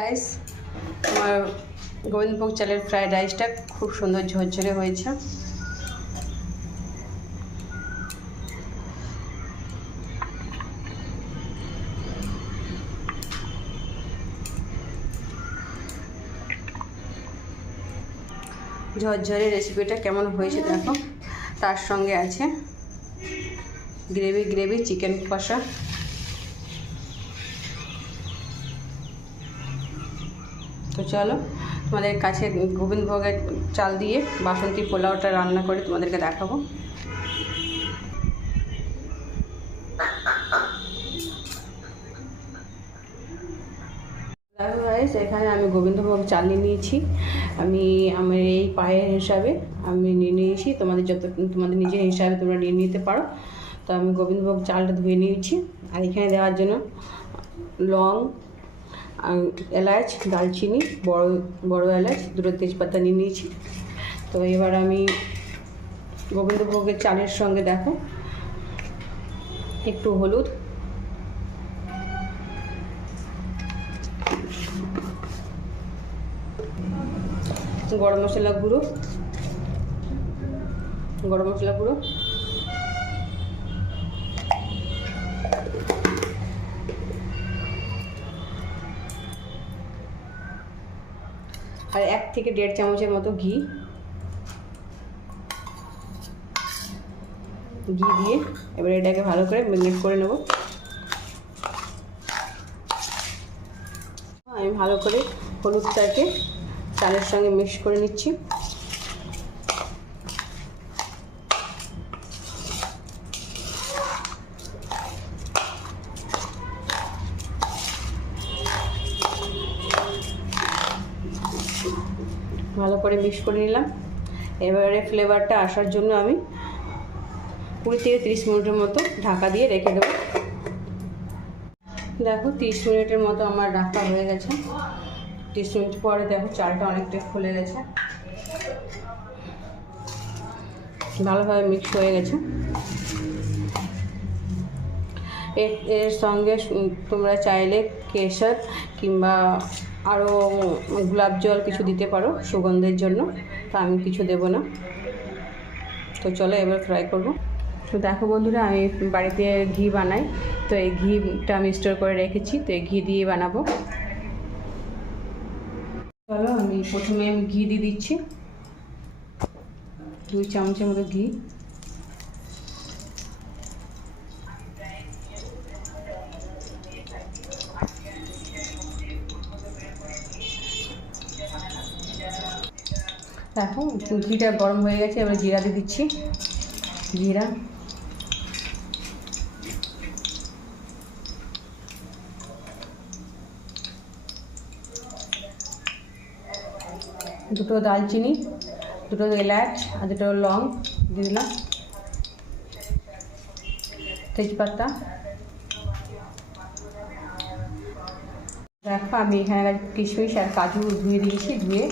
Guys, আমার গোবিন্দভোগ চালের fried রাইসটা খুব সুন্দর ঝরঝরে হয়েছে। ঝরঝরে রেসিপিটা কেমন হয়েছে দেখো। তার সঙ্গে আছে গ্রেভি চিকেন কষা। তো চলো তোমাদের কাছে গোবিন্দভোগের চাল দিয়ে বাসন্তী পোলাওটা রান্না করে তোমাদেরকে দেখাবো। দেখো গাইস, এখানে আমি গোবিন্দভোগ চাল নিয়ে নিয়েছি। আমার এই পায়ের হিসাবে আমি নিয়ে নিয়েছি। তোমাদের নিজের হিসাবে তোমরা নিয়ে নিতে পারো। তো আমি গোবিন্দভোগ চালটা ধুয়ে নিয়েছি। আর এখানে দেওয়ার জন্য লং, এলাচ, দালচিনি, বড় এলাচ, দুটো তেজপাতা নিয়ে নিয়েছি। তো এবার আমি গোবিন্দভোগের চালের সঙ্গে দেখো একটু হলুদ, গরম মশলা গুঁড়ো, আর 1 থেকে 1.5 চামচের মতো ঘি দিয়ে এবার এটাকে ভালো করে ম্যারিনেট করে নেব। আমি ভালো করে হলুদটাকে চালের সঙ্গে মিক্স করে নিচ্ছি। ভালো করে মিক্স করে নিলাম। এবারে ফ্লেভারটা আসার জন্য আমি 20 থেকে 30 মিনিটের মতো ঢাকা দিয়ে রেখে দেবো। দেখো 30 মিনিটের মতো আমার রাখা হয়ে গেছে। 30 মিনিট পরে দেখো চালটা অনেকটা ফুলে গেছে, ভালোভাবে মিক্স হয়ে গেছে। এর সঙ্গে তোমরা চাইলে কেশর কিংবা আরও গোলাপ জল কিছু দিতে পারো সুগন্ধের জন্য। তা আমি কিছু দেব না। তো চলো এবার ফ্রাই করব। তো দেখো বন্ধুরা, আমি বাড়িতে ঘি বানাই। তো এই ঘিটা আমি স্টোর করে রেখেছি। তো এই ঘি দিয়ে বানাবো। চলো প্রথমে আমি ঘি দিয়ে দিচ্ছি, 2 চামচের মতো ঘি। দেখো ঘিটা গরম হয়ে গেছে। এবার জিরা দিয়ে দিচ্ছি, জিরা, দুটো দালচিনি, দুটো এলাচ আর দুটো লং দিয়ে দিলাম, তেজপাতা। দেখো আমি এখানে কিশমিশ আর কাজু ধুয়ে দিয়েছি। ধুয়ে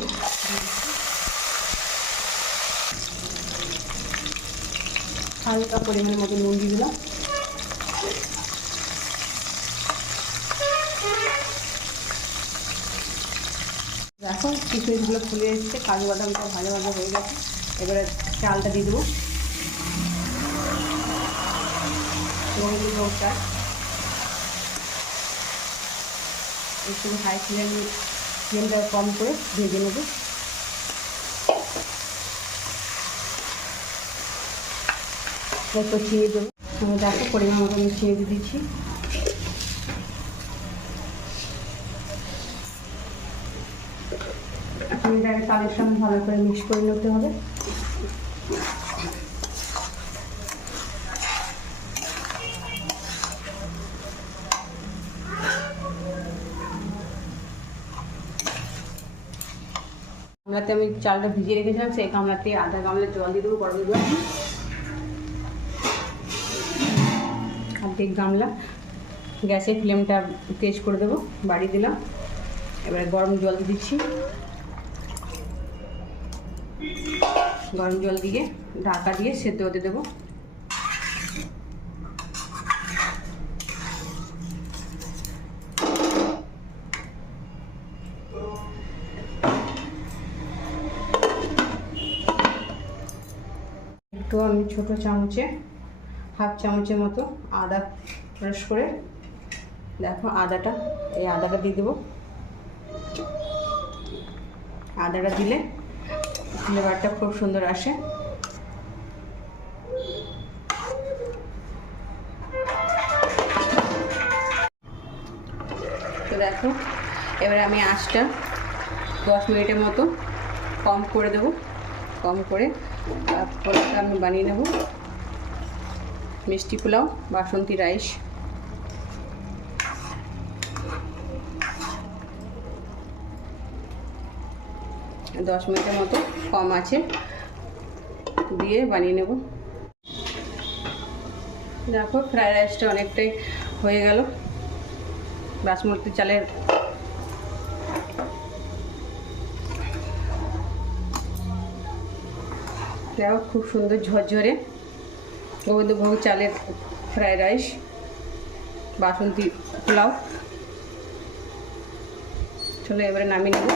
হালকা পরিমাণের মতো নুন দিয়ে দিলাম। দেখো কিশমিশগুলো ফুলে এসেছে, কাজু বাদামটা ভালো হয়ে গেছে। এবারে চালটা দিয়ে দেবো, চাল একটু হাই ফ্লেমটা কম করে ভেজে নেব। এরপর চিনি দেবো। আমি দেখো পরিমাণ মতো আমি চিনি দিয়ে দিচ্ছি। চিনিটাকে চালের সঙ্গে ভালো করে মিক্স করে নিতে হবে। গামলাতে আমি চালটা ভিজিয়ে রেখেছিলাম, সেই গামলাতে আধা গামলা জল দিয়ে দেবো, গরম জল। অর্ধেক গামলা। গ্যাসের ফ্লেমটা তেজ করে দেবো, বাড়িয়ে দিলাম। এবারে গরম জল দিয়ে দিচ্ছি। গরম জল দিয়ে ঢাকা দিয়ে সেদ্ধ হতে দেবো। একটু আমি ছোট চামচে হাফ চামচের মতো আদা ক্রাশ করে, দেখো আদাটা, এই আদাটা দিয়ে দেবো। আদাটা দিলে ফ্লেভারটা খুব সুন্দর আসে। তো দেখো এবারে আমি আঁচটা 10 মিনিটের মতো কম করে দেবো। কম করে তারপরে আমি বানিয়ে নেব মিষ্টি পোলাও, বাসন্তী রাইস। দশ মিনিটের মতো কম আছে দিয়ে বানিয়ে নেব। দেখো ফ্রাইড রাইসটা অনেকটাই হয়ে গেল। বাসমতি চালের দেখো খুব সুন্দর ঝরঝরে গোবিন্দভোগ চালের ফ্রাইড রাইস, বাসন্তী পোলাও। চলো এবারে নামিয়ে নেব।